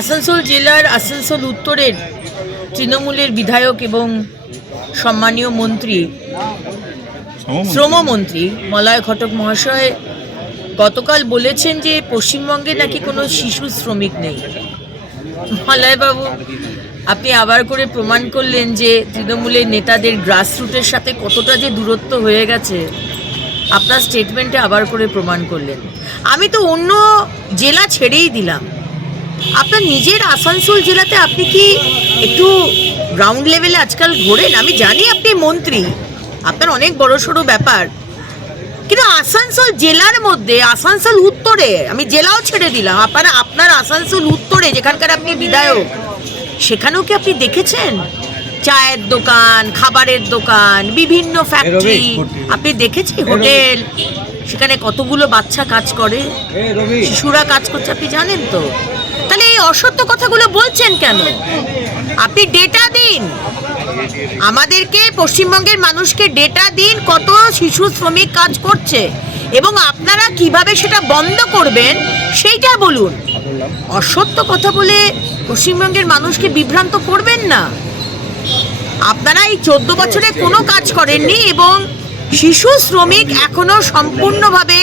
আসানসোল জেলার আসানসোল উত্তরের তৃণমূলের বিধায়ক এবং সম্মানীয় মন্ত্রী শ্রমমন্ত্রী। মলয় ঘটক মহাশয় গতকাল বলেছেন যে পশ্চিমবঙ্গে নাকি কোনো শিশু শ্রমিক নেই। মলয়বাবু আপনি আবার করে প্রমাণ করলেন যে তৃণমূলের নেতাদের গ্রাসরুটের সাথে কতটা যে দূরত্ব হয়ে গেছে আপনার স্টেটমেন্টে আবার করে প্রমাণ করলেন। আমি তো অন্য জেলা ছেড়েই দিলাম। আপনার নিজের আসানসোল জেলাতে আপনি কি একটু গ্রাউন্ড লেভেলে আজকাল ঘোরেন? আমি জানি আপনি মন্ত্রী। আপনার অনেক বড় সড়ো ব্যাপার। কিন্তু আসানসোল জেলার মধ্যে আসানসোল উত্তরে আমি জেলাও ছেড়ে দিলাম। আপনার আপনার আসানসোল উত্তরে যেখানকার আপনি বিধায়ক সেখানেও কি আপনি দেখেছেন? চায়ের দোকান খাবারের দোকান বিভিন্ন ফ্যাক্টরি আপনি দেখেছেন হোটেল? সেখানে কতগুলো বাচ্চা কাজ করে? শিশুরা কাজ করছে আপনি জানেন তো? অসত্য কথাগুলো বলছেন কেন? আপনি ডেটা দিন। আমাদেরকে পশ্চিমবঙ্গের মানুষকে ডেটা দিন কত শিশু শ্রমিক কাজ করছে এবং আপনারা কীভাবে সেটা বন্ধ করবেন সেইটা বলুন। অসত্য কথা বলে পশ্চিমবঙ্গের মানুষকে বিভ্রান্ত করবেন না। আপনারা এই চোদ্দ বছরে কোনো কাজ করেননি এবং শিশু শ্রমিক এখনও সম্পূর্ণভাবে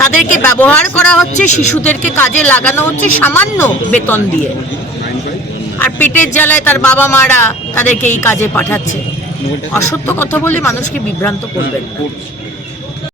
তাদেরকে ব্যবহার করা হচ্ছে, শিশুদেরকে কাজে লাগানো হচ্ছে সামান্য বেতন দিয়ে। আর পেটের জ্বালায় তার বাবা মারা তাদেরকে এই কাজে পাঠাচ্ছে। অসত্য কথা বলে মানুষকে বিভ্রান্ত করবেন না।